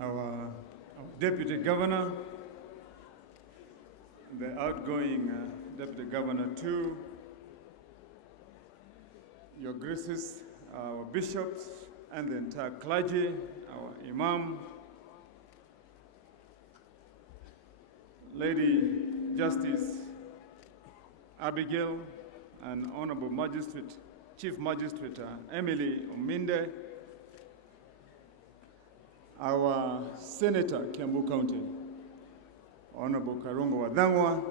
our Deputy Governor, the outgoing Deputy Governor too, Your Graces, our bishops, and the entire clergy, our Imam, Lady Justice Abigail, and Honorable Magistrate, Chief Magistrate Emily Ominde, our Senator, Kiambu County, Honorable Karungo Wadangwa,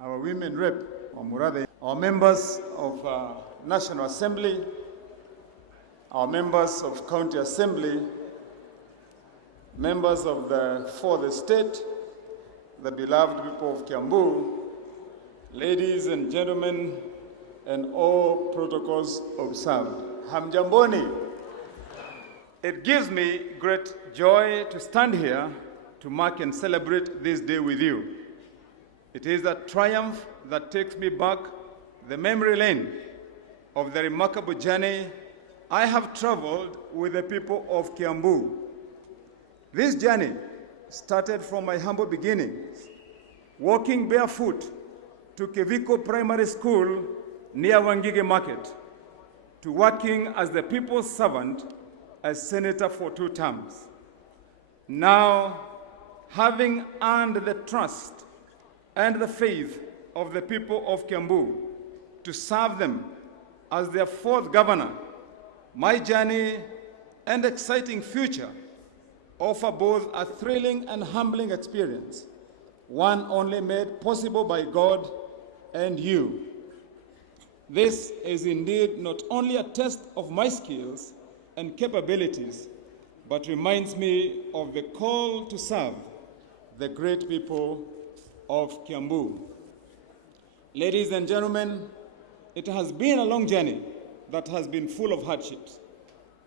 our Women Rep, Omurade, our members of National Assembly, our members of County Assembly, members of the fourth estate, the beloved people of Kiambu, ladies and gentlemen, and all protocols observed. Hamjamboni. It gives me great joy to stand here to mark and celebrate this day with you. It is a triumph that takes me back the memory lane of the remarkable journey I have traveled with the people of Kiambu. This journey started from my humble beginnings, walking barefoot to Keviko Primary School near Wangige Market, to working as the people's servant as senator for 2 terms. Now, having earned the trust and the faith of the people of Kiambu to serve them as their 4th governor, my journey and exciting future offer both a thrilling and humbling experience, one only made possible by God and you. This is indeed not only a test of my skills and capabilities, but reminds me of the call to serve the great people of Kiambu. Ladies and gentlemen, it has been a long journey that has been full of hardships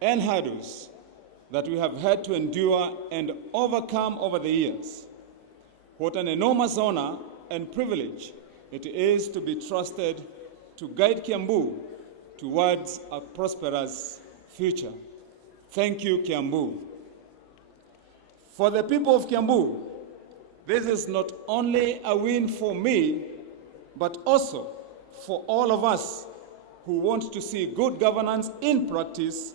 and hurdles that we have had to endure and overcome over the years. What an enormous honor and privilege it is to be trusted to guide Kiambu towards a prosperous future. Thank you, Kiambu. For the people of Kiambu, this is not only a win for me, but also for all of us who want to see good governance in practice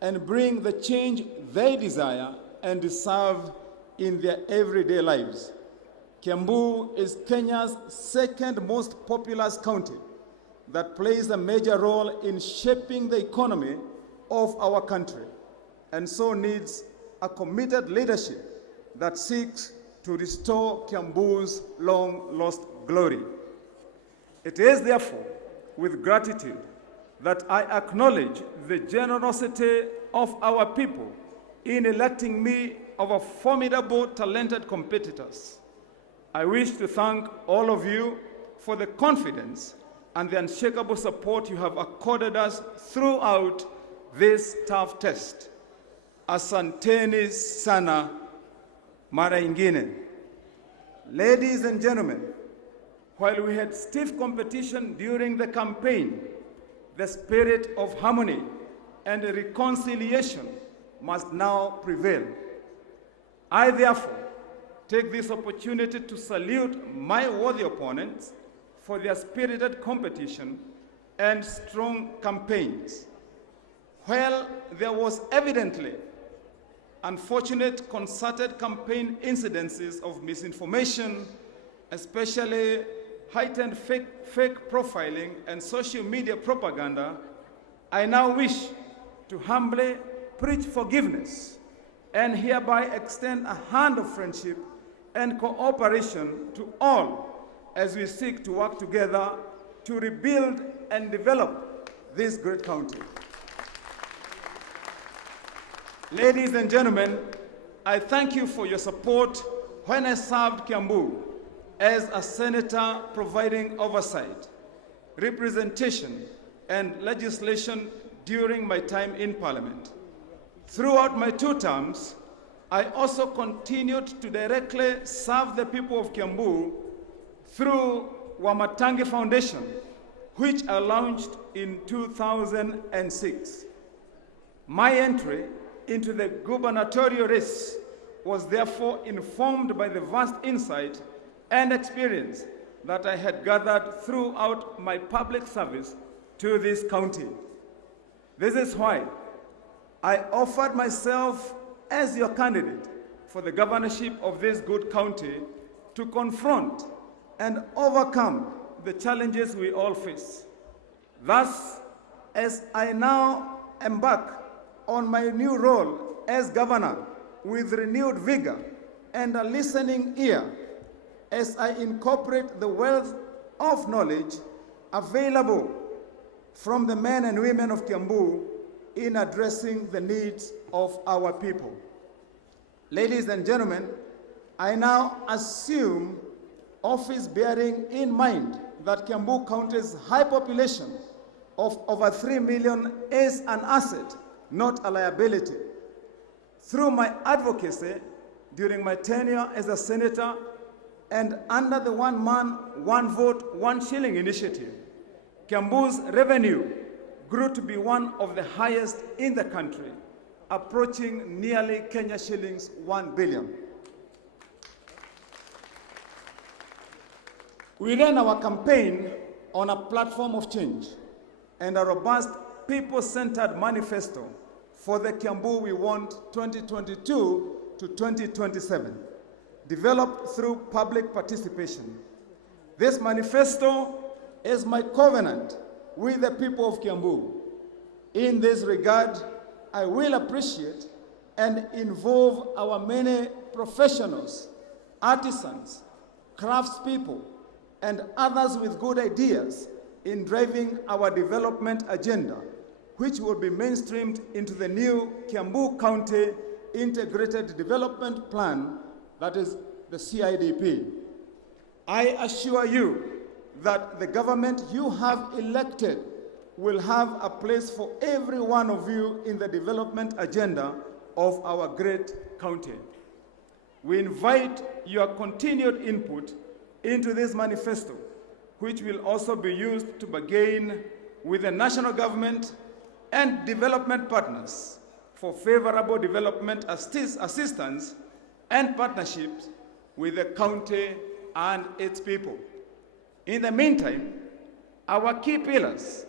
and bring the change they desire and deserve in their everyday lives. Kiambu is Kenya's 2nd most populous county that plays a major role in shaping the economy of our country, and so needs a committed leadership that seeks to restore Kiambu's long-lost glory. It is therefore with gratitude that I acknowledge the generosity of our people in electing me over formidable, talented competitors. I wish to thank all of you for the confidence and the unshakable support you have accorded us throughout this tough test. Asanteni sana mara ingine. Ladies and gentlemen, while we had stiff competition during the campaign, the spirit of harmony and reconciliation must now prevail. I therefore take this opportunity to salute my worthy opponents for their spirited competition and strong campaigns. While there was evidently unfortunate concerted campaign incidences of misinformation, especially heightened fake profiling and social media propaganda, I now wish to humbly preach forgiveness and hereby extend a hand of friendship and cooperation to all as we seek to work together to rebuild and develop this great county. Ladies and gentlemen, I thank you for your support when I served Kiambu as a senator providing oversight, representation, and legislation during my time in Parliament. Throughout my 2 terms, I also continued to directly serve the people of Kiambu through Matangi Foundation, which I launched in 2006. My entry into the gubernatorial race was therefore informed by the vast insight and experience that I had gathered throughout my public service to this county. This is why I offered myself as your candidate for the governorship of this good county to confront and overcome the challenges we all face. Thus, as I now embark on my new role as governor with renewed vigor and a listening ear, as I incorporate the wealth of knowledge available from the men and women of Kiambu in addressing the needs of our people. Ladies and gentlemen, I now assume office bearing in mind that Kiambu County's high population of over 3 million is an asset, not a liability. Through my advocacy during my tenure as a senator and under the one man, one vote, one shilling initiative, Kiambu's revenue grew to be one of the highest in the country, approaching nearly Kenya shillings 1 billion. We ran our campaign on a platform of change and a robust people-centered manifesto for the Kiambu we want 2022 to 2027, developed through public participation. This manifesto is my covenant with the people of Kiambu. In this regard, I will appreciate and involve our many professionals, artisans, craftspeople, and others with good ideas in driving our development agenda, which will be mainstreamed into the new Kiambu County Integrated Development Plan, that is the CIDP. I assure you that the government you have elected will have a place for every one of you in the development agenda of our great county. We invite your continued input into this manifesto, which will also be used to bargain with the national government and development partners for favorable development assistance and partnerships with the county and its people. In the meantime, our key pillars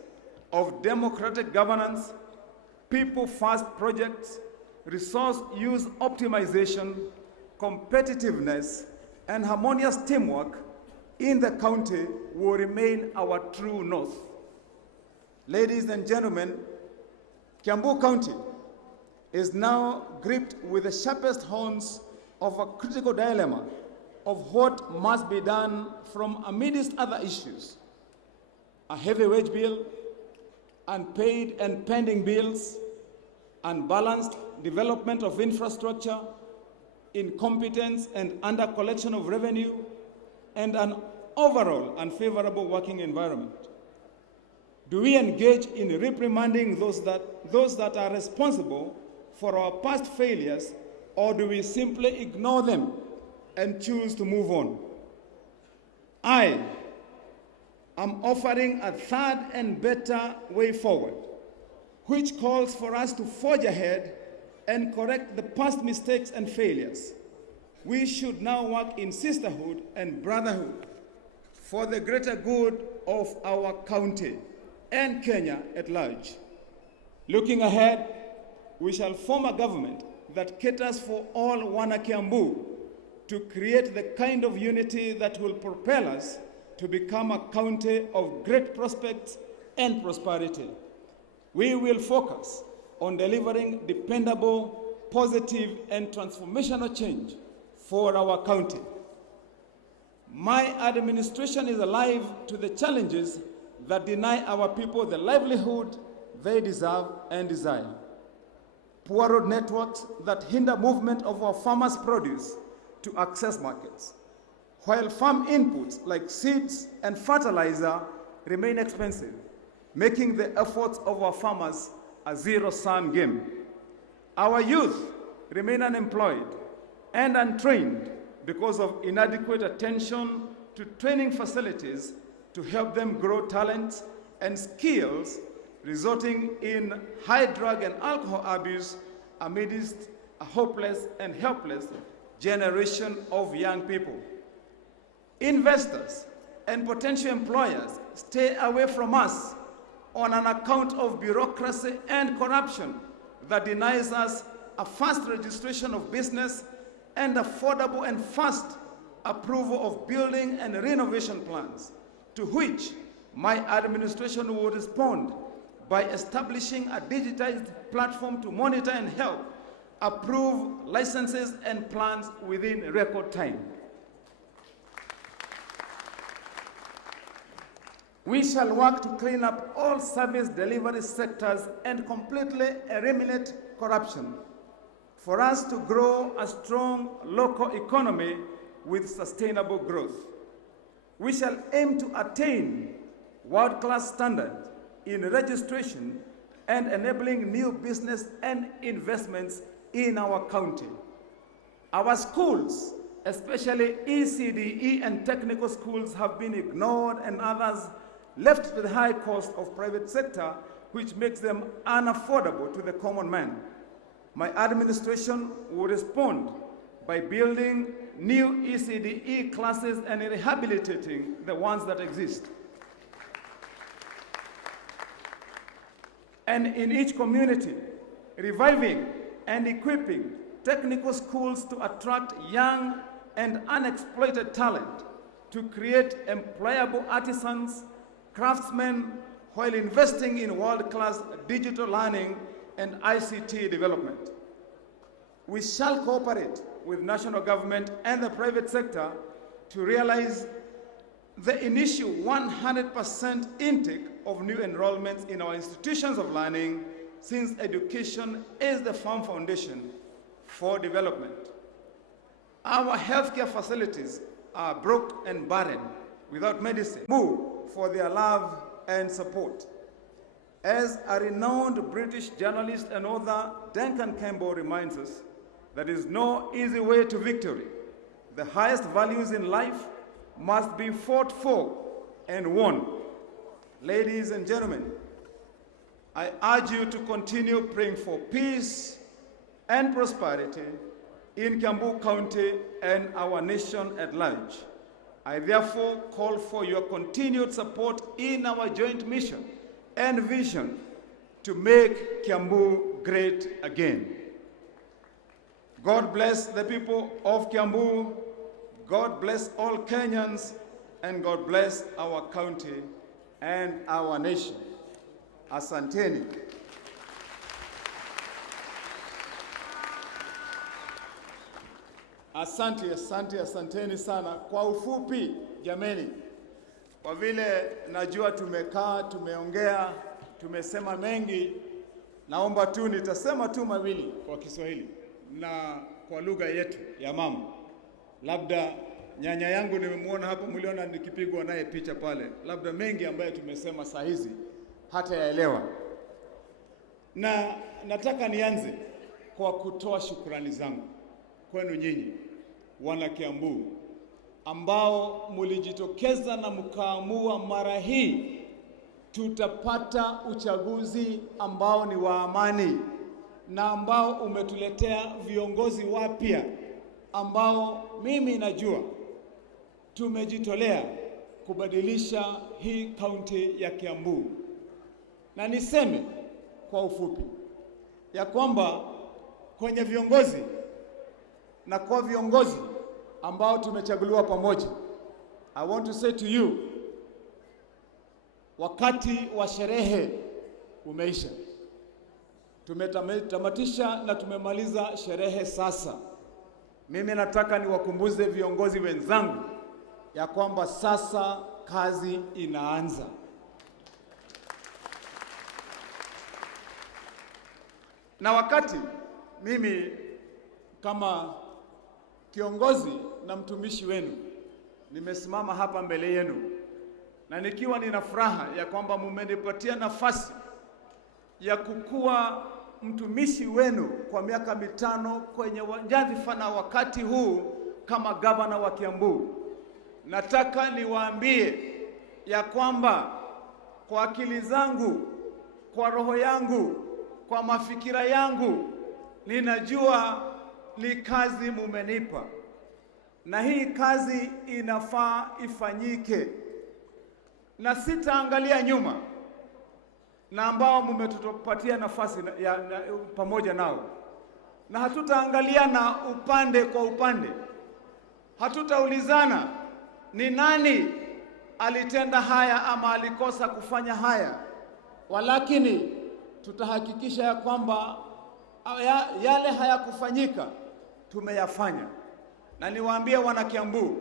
of democratic governance, people-first projects, resource use optimization, competitiveness, and harmonious teamwork in the county will remain our true north. Ladies and gentlemen, Kiambu County is now gripped with the sharpest horns of a critical dilemma of what must be done from amidst other issues: a heavy wage bill, unpaid and pending bills, unbalanced development of infrastructure, incompetence and under collection of revenue, and an overall unfavorable working environment. Do we engage in reprimanding those that are responsible for our past failures, or do we simply ignore them and choose to move on? I am offering a third and better way forward, which calls for us to forge ahead and correct the past mistakes and failures. We should now work in sisterhood and brotherhood for the greater good of our county and Kenya at large. Looking ahead, we shall form a government that caters for all wana Kiambu to create the kind of unity that will propel us to become a county of great prospects and prosperity. We will focus on delivering dependable, positive, and transformational change for our county. My administration is alive to the challenges that deny our people the livelihood they deserve and desire. Poor road networks that hinder movement of our farmers' produce to access markets, while farm inputs like seeds and fertilizer remain expensive, making the efforts of our farmers a zero-sum game. Our youth remain unemployed and untrained because of inadequate attention to training facilities to help them grow talents and skills, resulting in high drug and alcohol abuse amidst a hopeless and helpless generation of young people. Investors and potential employers stay away from us on an account of bureaucracy and corruption that denies us a fast registration of business and affordable and fast approval of building and renovation plans, to which my administration will respond by establishing a digitized platform to monitor and help approve licenses and plans within record time. We shall work to clean up all service delivery sectors and completely eliminate corruption for us to grow a strong local economy with sustainable growth. We shall aim to attain world-class standards in registration and enabling new business and investments in our county. Our schools, especially ECDE and technical schools, have been ignored and others left to the high cost of private sector, which makes them unaffordable to the common man. My administration will respond by building new ECDE classes and rehabilitating the ones that exist. And in each community, reviving and equipping technical schools to attract young and unexploited talent, to create employable artisans, craftsmen, while investing in world-class digital learning and ICT development. We shall cooperate with national government and the private sector to realize the initial 100% intake of new enrollments in our institutions of learning, since education is the firm foundation for development. Our healthcare facilities are broke and barren without medicine. Move for their love and support. As a renowned British journalist and author, Duncan Campbell, reminds us, there is no easy way to victory. The highest values in life must be fought for and won. Ladies and gentlemen, I urge you to continue praying for peace and prosperity in Kiambu County and our nation at large. I therefore call for your continued support in our joint mission and vision to make Kiambu great again. God bless the people of Kiambu, God bless all Kenyans, and God bless our county and our nation. Asanteni. Asanteni sana. Kwa ufupi, jameni, kwa vile najua tumekaa, tumeongea, tumesema mengi, naomba tu nitasema tu mawili kwa Kiswahili na kwa lugha yetu ya mama. Labda nyanya yangu nimemwona hapo, mliona nikipigwa naye picha pale. Labda mengi ambayo tumesema saa hizi hata yaelewa. Na nataka nianze kwa kutoa shukrani zangu kwenu nyinyi wana Kiambu ambao mulijitokeza na mkaamua mara hii tutapata uchaguzi ambao ni wa amani na ambao umetuletea viongozi wapya ambao mimi najua tumejitolea kubadilisha hii kaunti ya Kiambu. Na niseme kwa ufupi ya kwamba kwenye viongozi na kwa viongozi ambao tumechaguliwa pamoja, I want to say to you, wakati wa sherehe umeisha. Tumetamatisha na tumemaliza sherehe sasa. Mimi nataka niwakumbuze viongozi wenzangu ya kwamba sasa kazi inaanza. Na wakati mimi kama kiongozi na mtumishi wenu nimesimama hapa mbele yenu, na nikiwa nina furaha ya kwamba mmenipatia nafasi ya kukuwa mtumishi wenu kwa miaka 5 kwenye nyadhifa na wakati huu kama gavana wa Kiambu, nataka niwaambie ya kwamba kwa akili zangu, kwa roho yangu, kwa mafikira yangu, ninajua ni kazi mumenipa, na hii kazi inafaa ifanyike, na sitaangalia nyuma na ambao mumetupatia nafasi pamoja nao, na hatutaangalia na upande kwa upande, hatutaulizana ni nani alitenda haya ama alikosa kufanya haya, walakini tutahakikisha ya kwamba yale hayakufanyika tumeyafanya. Na niwaambie wana Kiambu,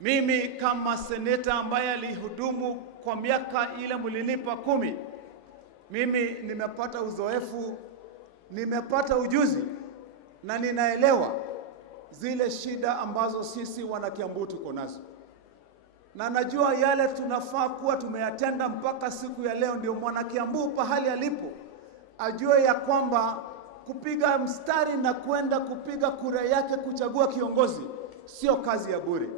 mimi kama seneta ambaye alihudumu kwa miaka ile mlinipa 10, mimi nimepata uzoefu, nimepata ujuzi, na ninaelewa zile shida ambazo sisi wana Kiambu tuko nazo, na najua yale tunafaa kuwa tumeyatenda mpaka siku ya leo. Ndio mwana Kiambu pahali alipo ajue ya kwamba kupiga mstari na kwenda kupiga kura yake kuchagua kiongozi sio kazi ya bure.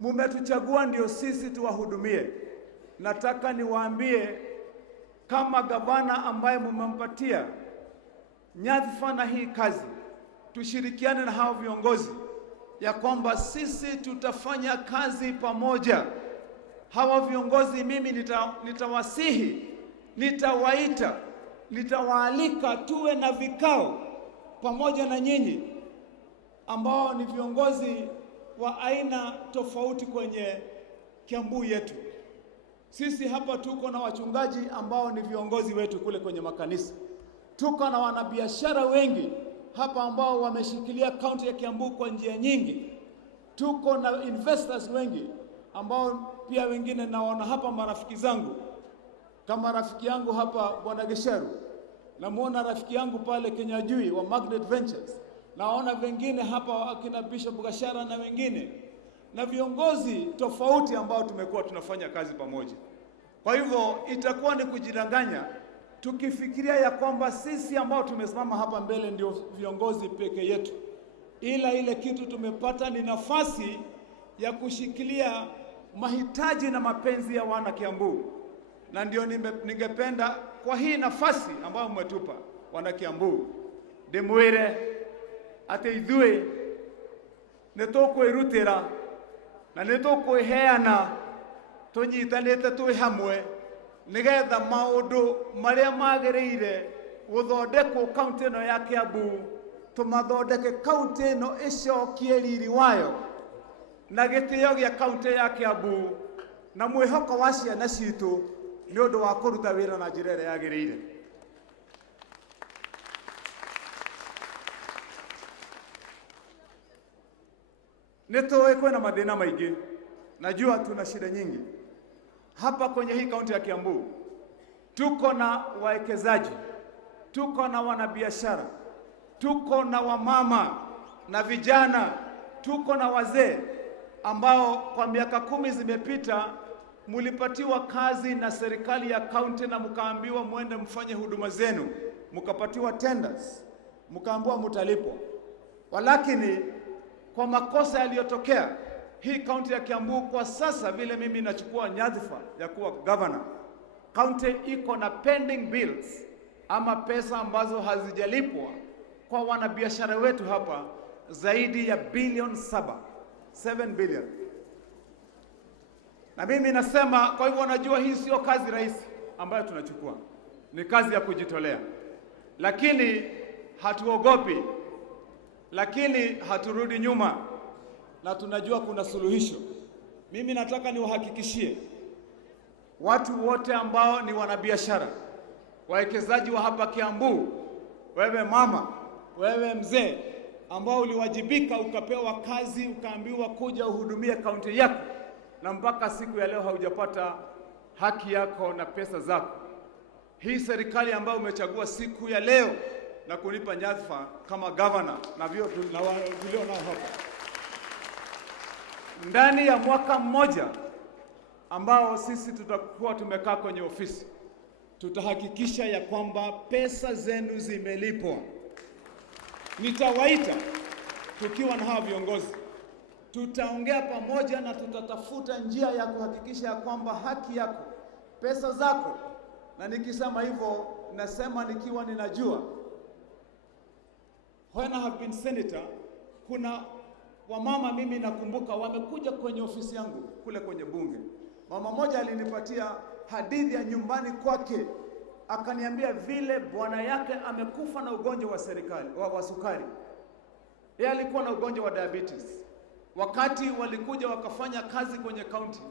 Mumetuchagua ndio sisi tuwahudumie. Nataka niwaambie kama gavana ambaye mumempatia nyadhifa na hii kazi, tushirikiane na hao viongozi ya kwamba sisi tutafanya kazi pamoja. Hawa viongozi mimi nitawasihi, nitawaita, nitawaalika tuwe na vikao pamoja na nyinyi ambao ni viongozi wa aina tofauti kwenye Kiambu yetu. Sisi hapa tuko na wachungaji ambao ni viongozi wetu kule kwenye makanisa. Tuko na wanabiashara wengi hapa ambao wameshikilia kaunti ya Kiambu kwa njia nyingi. Tuko na investors wengi ambao pia wengine naona hapa, marafiki zangu kama rafiki yangu hapa Bwana Gesheru, namuona rafiki yangu pale Kenyajui wa Magnet Ventures, naona wengine hapa akina Bishop Gashara na wengine, na viongozi tofauti ambao tumekuwa tunafanya kazi pamoja. Kwa hivyo itakuwa ni kujidanganya tukifikiria ya kwamba sisi ambao tumesimama hapa mbele ndio viongozi peke yetu, ila ile kitu tumepata ni nafasi ya kushikilia mahitaji na mapenzi ya wana Kiambu. Na ndio ningependa kwa hii nafasi ambayo mmetupa wana Kiambu, ndimwire ati ithuĩ nĩtũkwĩrutĩra na nĩtũkwĩheana tũnyitanĩte twĩ hamwe nigetha maũndũ marĩa magĩrĩire gũthondekwo kaunti ĩno ya Kiambu tũmathondeke kaunti ĩno ĩcokie riri wayo na gĩtĩo gĩa kaunti ya Kiambu na mwĩhoko wa ciana citũ nĩ ũndũ wa kũruta wĩra na njĩra ĩrĩa yagĩrĩire. Nitoe kwena madena maingĩ, najua tuna shida nyingi hapa kwenye hii kaunti ya Kiambu. Tuko na wawekezaji, tuko na wanabiashara, tuko na wamama na vijana, tuko na wazee ambao kwa miaka 10 zimepita mulipatiwa kazi na serikali ya kaunti na mkaambiwa muende mfanye huduma zenu, mkapatiwa tenders, mkaambiwa mtalipwa. Walakini kwa makosa yaliyotokea hii kaunti ya Kiambu kwa sasa, vile mimi nachukua nyadhifa ya kuwa governor, kaunti iko na pending bills ama pesa ambazo hazijalipwa kwa wanabiashara wetu hapa zaidi ya bilioni 7 billion. Na mimi nasema, kwa hivyo najua hii sio kazi rahisi ambayo tunachukua, ni kazi ya kujitolea, lakini hatuogopi, lakini haturudi nyuma, na tunajua kuna suluhisho. Mimi nataka niwahakikishie watu wote ambao ni wanabiashara, wawekezaji wa hapa Kiambu, wewe mama, wewe mzee ambao uliwajibika ukapewa kazi ukaambiwa kuja uhudumie kaunti yako, na mpaka siku ya leo haujapata haki yako na pesa zako. Hii serikali ambayo umechagua siku ya leo na kunipa nyadhifa kama governor na vile nao hapa, ndani ya mwaka mmoja ambao sisi tutakuwa tumekaa kwenye ofisi, tutahakikisha ya kwamba pesa zenu zimelipwa. Nitawaita tukiwa na hawa viongozi, tutaongea pamoja na tutatafuta njia ya kuhakikisha ya kwamba haki yako, pesa zako, na nikisema hivyo nasema nikiwa ninajua when I have been senator, kuna wamama mimi nakumbuka wamekuja kwenye ofisi yangu kule kwenye bunge. Mama moja alinipatia hadithi ya nyumbani kwake, akaniambia vile bwana yake amekufa na ugonjwa wa serikali wa sukari. Yeye alikuwa na ugonjwa wa diabetes. Wakati walikuja wakafanya kazi kwenye county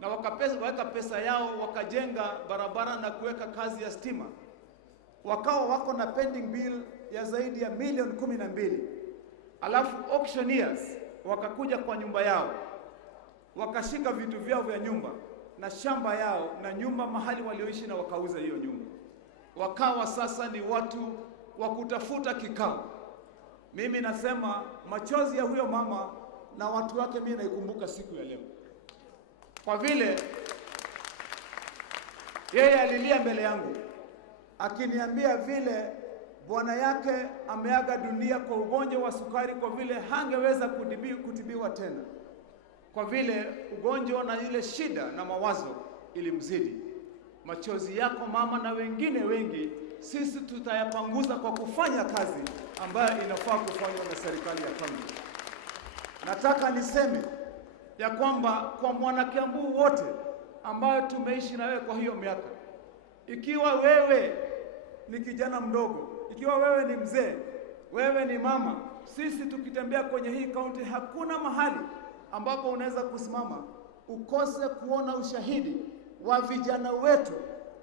na wakaweka pesa yao, wakajenga barabara na kuweka kazi ya stima, wakawa wako na pending bill ya zaidi ya milioni 12. Alafu auctioneers wakakuja kwa nyumba yao, wakashika vitu vyao vya nyumba na shamba yao na nyumba mahali walioishi, na wakauza hiyo nyumba. Wakawa sasa ni watu wa kutafuta kikao. Mimi nasema machozi ya huyo mama na watu wake mimi naikumbuka siku ya leo, kwa vile yeye alilia mbele yangu akiniambia vile bwana yake ameaga dunia kwa ugonjwa wa sukari, kwa vile hangeweza kutibiwa tena, kwa vile ugonjwa na ile shida na mawazo ilimzidi. Machozi yako mama na wengine wengi sisi tutayapanguza kwa kufanya kazi ambayo inafaa kufanywa na serikali ya kaunti. Nataka niseme ya kwamba kwa mwana Kiambu wote ambayo tumeishi na wewe kwa hiyo miaka, ikiwa wewe ni kijana mdogo, ikiwa wewe ni mzee, wewe ni mama, sisi tukitembea kwenye hii kaunti hakuna mahali ambapo unaweza kusimama ukose kuona ushahidi wa vijana wetu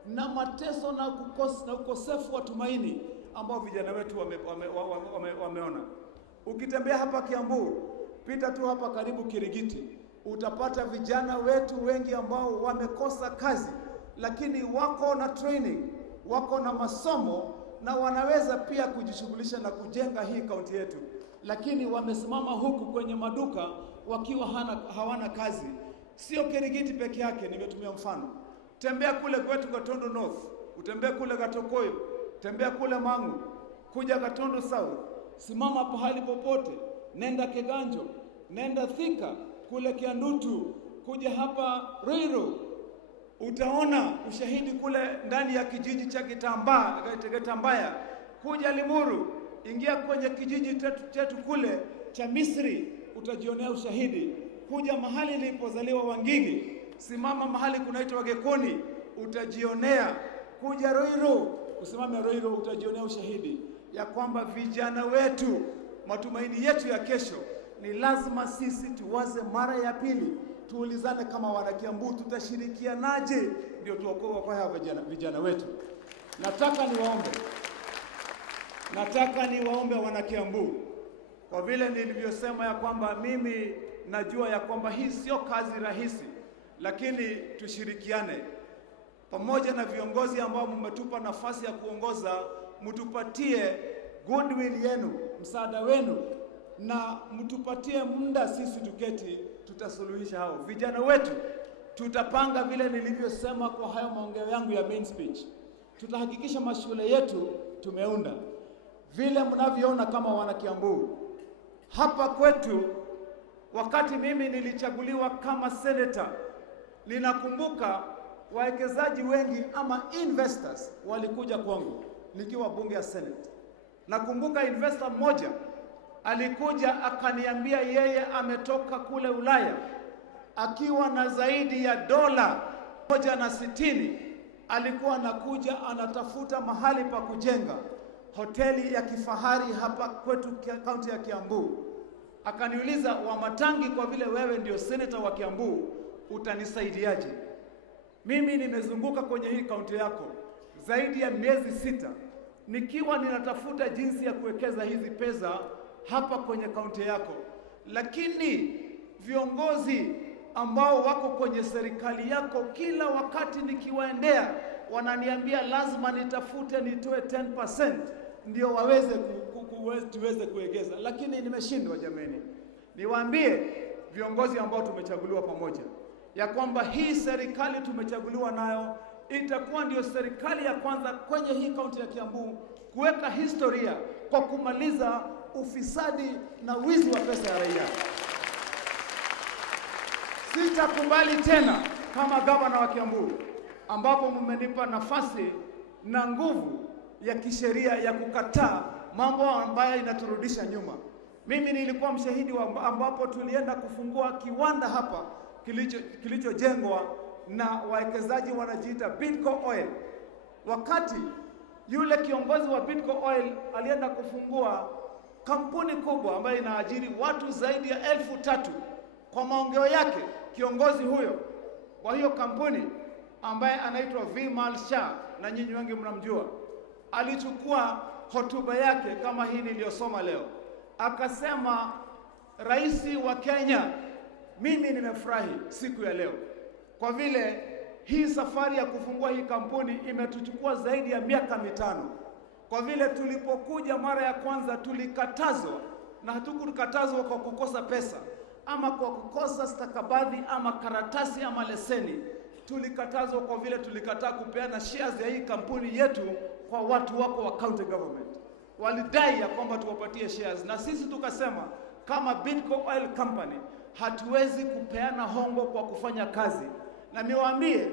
na mateso na ukosefu wa tumaini ambao vijana wetu wameona. Ukitembea hapa Kiambu, pita tu hapa karibu Kirigiti, utapata vijana wetu wengi ambao wamekosa kazi, lakini wako na training, wako na masomo na wanaweza pia kujishughulisha na kujenga hii kaunti yetu, lakini wamesimama huku kwenye maduka wakiwa hawana kazi. Sio Kirigiti peke yake, nimetumia mfano. Tembea kule kwetu Gatundu North, utembea kule Gatokoyo, tembea kule Mangu, kuja Gatundu South, simama pahali popote, nenda Keganjo, nenda Thika, kule Kiandutu, kuja hapa Ruiru, utaona ushahidi kule ndani ya kijiji cha Gitambaya, kuja Limuru, ingia kwenye kijiji chetu kule cha Misri, utajionea ushahidi. Kuja mahali nilipozaliwa Wangigi, simama mahali kunaitwa Gekoni, utajionea. Kuja Ruiru, usimame Ruiru, utajionea ushahidi ya kwamba vijana wetu, matumaini yetu ya kesho, ni lazima sisi tuwaze mara ya pili, tuulizane kama wana Kiambu tutashirikianaje ndio tuokoe kwa hawa vijana wetu. Nataka niwaombe wana Kiambu, kwa vile nilivyosema ya kwamba mimi najua ya kwamba hii sio kazi rahisi, lakini tushirikiane pamoja na viongozi ambao mmetupa nafasi ya kuongoza, mtupatie goodwill yenu, msaada wenu, na mtupatie muda sisi tuketi, tutasuluhisha hao vijana wetu. Tutapanga vile nilivyosema kwa hayo maongeo yangu ya main speech. Tutahakikisha mashule yetu tumeunda vile mnavyoona kama wana Kiambu. Hapa kwetu, wakati mimi nilichaguliwa kama senator, ninakumbuka wawekezaji wengi ama investors walikuja kwangu nikiwa bunge ya Senate. Nakumbuka investor mmoja alikuja akaniambia yeye ametoka kule Ulaya akiwa na zaidi ya $160. Alikuwa anakuja anatafuta mahali pa kujenga hoteli ya kifahari hapa kwetu kaunti ya Kiambu. Akaniuliza, wa Matangi, kwa vile wewe ndio senator wa Kiambu, utanisaidiaje? Mimi nimezunguka kwenye hii kaunti yako zaidi ya miezi 6 nikiwa ninatafuta jinsi ya kuwekeza hizi pesa hapa kwenye kaunti yako, lakini viongozi ambao wako kwenye serikali yako kila wakati nikiwaendea wananiambia lazima nitafute nitoe 10% ndio tuweze kuwekeza, lakini nimeshindwa. Jameni, niwaambie viongozi ambao tumechaguliwa pamoja ya kwamba hii serikali tumechaguliwa nayo itakuwa ndio serikali ya kwanza kwenye hii kaunti ya Kiambu kuweka historia kwa kumaliza ufisadi na wizi wa pesa ya raia. Sitakubali tena kama gavana wa Kiambu, ambapo mmenipa nafasi na nguvu ya kisheria ya kukataa mambo ambayo inaturudisha nyuma. Mimi nilikuwa mshahidi ambapo tulienda kufungua kiwanda hapa kilichojengwa na wawekezaji wanajiita Bidco Oil. Wakati yule kiongozi wa Bidco Oil alienda kufungua kampuni kubwa ambayo inaajiri watu zaidi ya 3,000, kwa maongeo yake kiongozi huyo kwa hiyo kampuni ambaye anaitwa Vimal Shah, na nyinyi wengi mnamjua, alichukua hotuba yake kama hii niliyosoma leo, akasema, Rais wa Kenya, mimi nimefurahi siku ya leo kwa vile hii safari ya kufungua hii kampuni imetuchukua zaidi ya miaka 5. Kwa vile tulipokuja mara ya kwanza tulikatazwa, na hatukukatazwa kwa kukosa pesa ama kwa kukosa stakabadhi ama karatasi ama leseni. Tulikatazwa kwa vile tulikataa kupeana shares ya hii kampuni yetu kwa watu wako wa county government. Walidai ya kwamba tuwapatie shares, na sisi tukasema kama Bidco Oil Company hatuwezi kupeana hongo kwa kufanya kazi. Na niwaambie,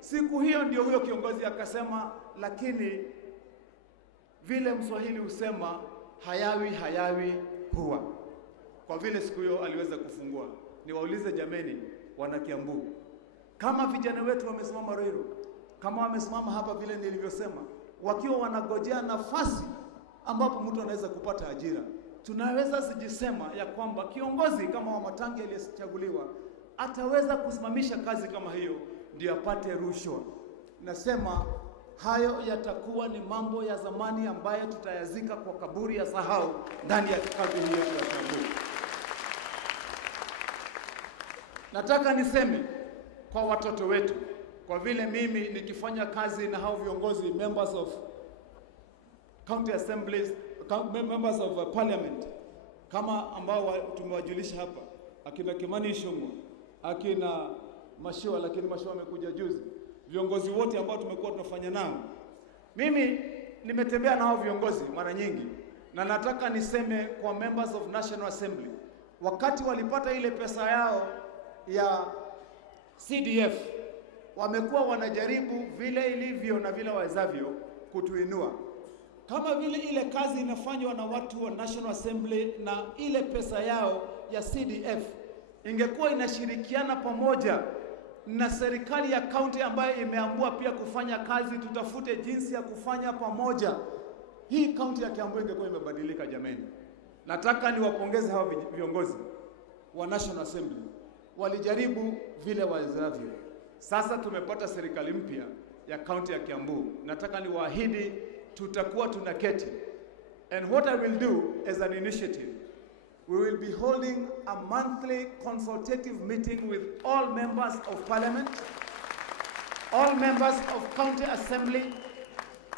siku hiyo ndio huyo kiongozi akasema, lakini vile Mswahili husema hayawi huwa. Kwa vile siku hiyo aliweza kufungua. Niwaulize jameni, wana Kiambu, kama vijana wetu wamesimama Ruiru, kama wamesimama hapa vile nilivyosema, wakiwa wanagojea nafasi ambapo mtu anaweza kupata ajira, tunaweza sijisema ya kwamba kiongozi kama wa Matangi aliyechaguliwa ataweza kusimamisha kazi kama hiyo ndio apate rushwa. Nasema hayo yatakuwa ni mambo ya zamani ambayo tutayazika kwa kaburi ya sahau ndani ya kazi hiyo ya Kiambu. Nataka niseme kwa watoto wetu, kwa vile mimi nikifanya kazi na hao viongozi, members of county assemblies, members of parliament, kama ambao tumewajulisha hapa, akina Kimani Ishungwa, akina Mashua, lakini Mashua amekuja juzi, viongozi wote ambao tumekuwa tunafanya nao, mimi nimetembea na hao viongozi mara nyingi, na nataka niseme kwa members of National Assembly, wakati walipata ile pesa yao ya CDF, wamekuwa wanajaribu vile ilivyo na vile wawezavyo kutuinua. Kama vile ile kazi inafanywa na watu wa National Assembly na ile pesa yao ya CDF ingekuwa inashirikiana pamoja na serikali ya county ambayo imeamua pia kufanya kazi, tutafute jinsi ya kufanya pamoja, hii county ya Kiambu ingekuwa imebadilika jameni. Nataka niwapongeze hawa viongozi wa National Assembly, walijaribu vile wawezavyo. Sasa tumepata serikali mpya ya county ya Kiambu. Nataka niwaahidi tutakuwa tunaketi, and what I will do as an initiative, we will be holding a monthly consultative meeting with all members of parliament, all members of county assembly,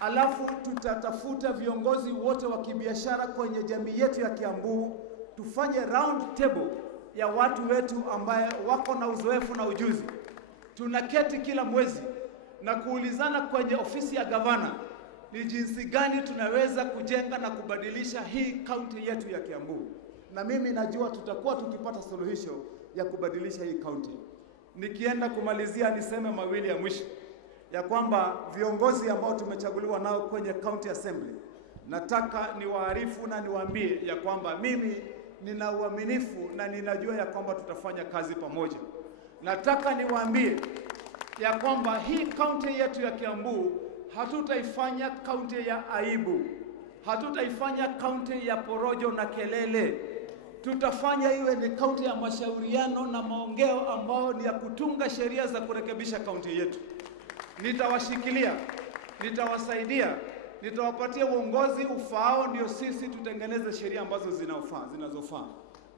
alafu tutatafuta viongozi wote wa kibiashara kwenye jamii yetu ya Kiambu, tufanye round table ya watu wetu ambaye wako na uzoefu na ujuzi. Tunaketi kila mwezi na kuulizana kwenye ofisi ya gavana ni jinsi gani tunaweza kujenga na kubadilisha hii county yetu ya Kiambu. Na mimi najua tutakuwa tukipata suluhisho ya kubadilisha hii county. Nikienda kumalizia niseme mawili ya mwisho, ya kwamba viongozi ambao tumechaguliwa nao kwenye county assembly, nataka niwaarifu na niwaambie ya kwamba mimi nina uaminifu na ninajua ya kwamba tutafanya kazi pamoja. Nataka niwaambie ya kwamba hii county yetu ya Kiambu hatutaifanya county ya aibu, hatutaifanya county ya porojo na kelele. Tutafanya iwe ni county ya mashauriano na maongeo ambao ni ya kutunga sheria za kurekebisha county yetu. Nitawashikilia, nitawasaidia, nitawapatia uongozi ufaao ndio sisi tutengeneze sheria ambazo zinazofaa.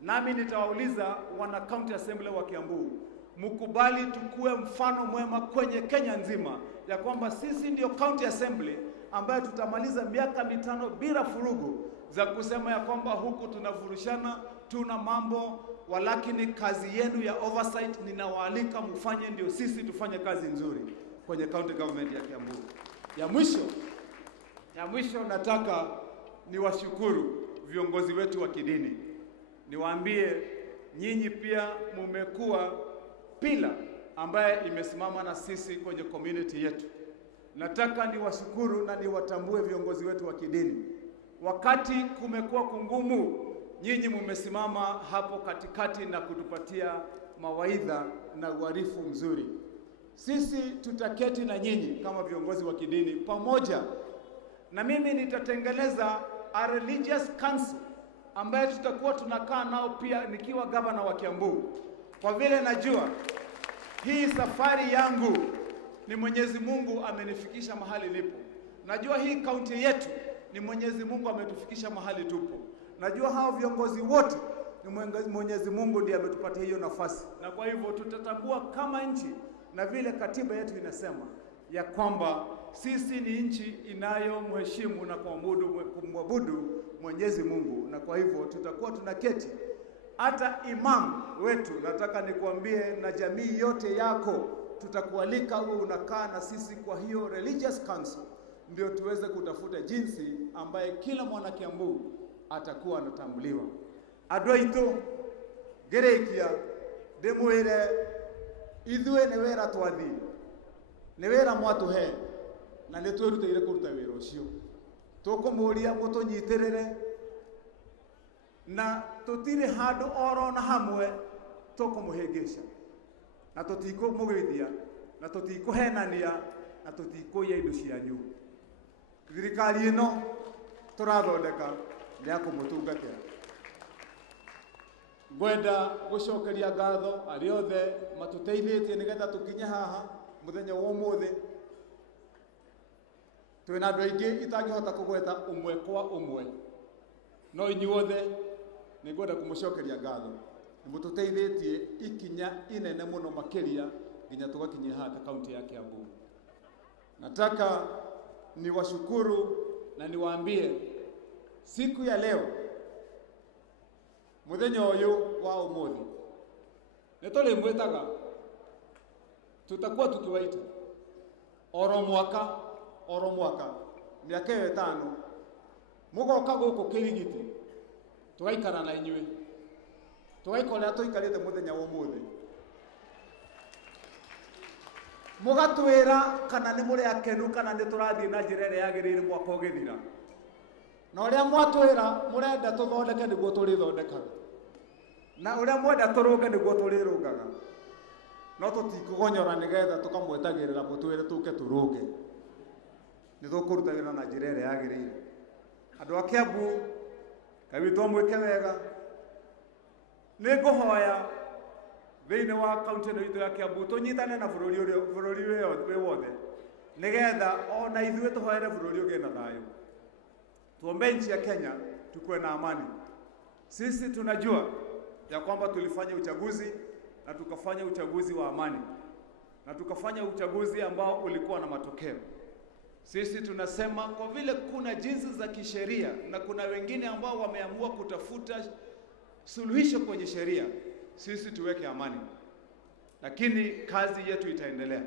Nami nitawauliza wana county assembly wa Kiambu, mkubali tukue mfano mwema kwenye Kenya nzima ya kwamba sisi ndio county assembly ambayo tutamaliza miaka 5 bila furugu za kusema ya kwamba huku tunafurushana, tuna mambo, walakini kazi yenu ya oversight ninawaalika mfanye ndio sisi tufanye kazi nzuri kwenye county government ya Kiambu. Ya mwisho nataka niwashukuru viongozi wetu wa kidini. Niwaambie nyinyi pia mmekuwa pila ambaye imesimama na sisi kwenye community yetu. Nataka niwashukuru na niwatambue viongozi wetu wa kidini. wakati kumekuwa kungumu, nyinyi mumesimama hapo katikati na kutupatia mawaidha na uarifu mzuri. Sisi tutaketi na nyinyi kama viongozi wa kidini pamoja, na mimi nitatengeneza a religious council ambaye tutakuwa tunakaa nao pia nikiwa gavana wa Kiambu, kwa vile najua hii safari yangu ni Mwenyezi Mungu amenifikisha mahali nipo. Najua hii kaunti yetu ni Mwenyezi Mungu ametufikisha mahali tupo. Najua hao viongozi wote ni Mwenyezi Mungu ndiye ametupatia hiyo nafasi, na kwa hivyo tutatambua kama nchi, na vile katiba yetu inasema ya kwamba sisi ni nchi inayomheshimu na kumwabudu Mwenyezi Mungu, na kwa hivyo tutakuwa tunaketi. Hata imam wetu, nataka nikuambie, na jamii yote yako tutakualika uwe unakaa na sisi kwa hiyo religious council, ndio tuweze kutafuta jinsi ambaye kila mwana Kiambu atakuwa anatambuliwa. Adwaito gerekia demwere ithwe ne wera twathi ne wera mwatuhe na ne tweruteire kuruta wira ucio tukumuria mutunyitirire na tutire handu oro na hamwe tukumuhingisha na tutikumugeithia na tutikuhenania na tutikuya indo cianyu. Thirikari ino turathondeka ni ya kumutungatira. Ngwenda gucokeria ngatho ari othe matuteithĩtie nigetha tukinye haha muthenya wa umuthi. Twina andu aingi itangihota kugweta umwe kwa umwe, no inyuothe ni ngwenda kumucokeria ngatho. Nimututeithĩtie ikinya inene muno makiria nginya tugakinyia haha kaunti ya Kiambu. Nataka niwashukuru na niwaambie siku ya leo, muthenya uyu wa umuthi, nitole mwetaga tutakuwa tukiwaita oro mwaka miaka 5 mugoka guku Kirigiti tugaikara na inywe tugaikola tuikarite muthenya wa umuthi, mugatwira kana ni muri akenu kana ni turathie na njira ĩrĩa yagĩrĩire mwaka ũgĩthira, na ũrĩa mwatwira murenda tuthondeke niguo turithondekaga, na ũrĩa mwenda tũrũnge niguo tũrĩrũngaga, no tutikũgonyora nigetha tukamwetagĩrĩra mũtwĩre tũke tũrũnge. Nĩ tũkũruta wĩra na njĩra ĩrĩa yagĩrĩire. Andũ a Kiambu kaĩ twamwĩke wega. Nĩ ngũhoya thĩinĩ wa kaunti ĩno itũ ya Kiambu tũnyitane na bũrũri wothe nigetha ona ithuĩ tũhoere bũrũri ũgĩe na thayũ. Tuombe nchi ya Kenya tukuwe na amani. Sisi tunajua ya kwamba tulifanya uchaguzi na tukafanya uchaguzi wa amani na tukafanya uchaguzi ambao ulikuwa na matokeo. Sisi tunasema kwa vile kuna jinsi za kisheria na kuna wengine ambao wameamua kutafuta suluhisho kwenye sheria, sisi tuweke amani, lakini kazi yetu itaendelea.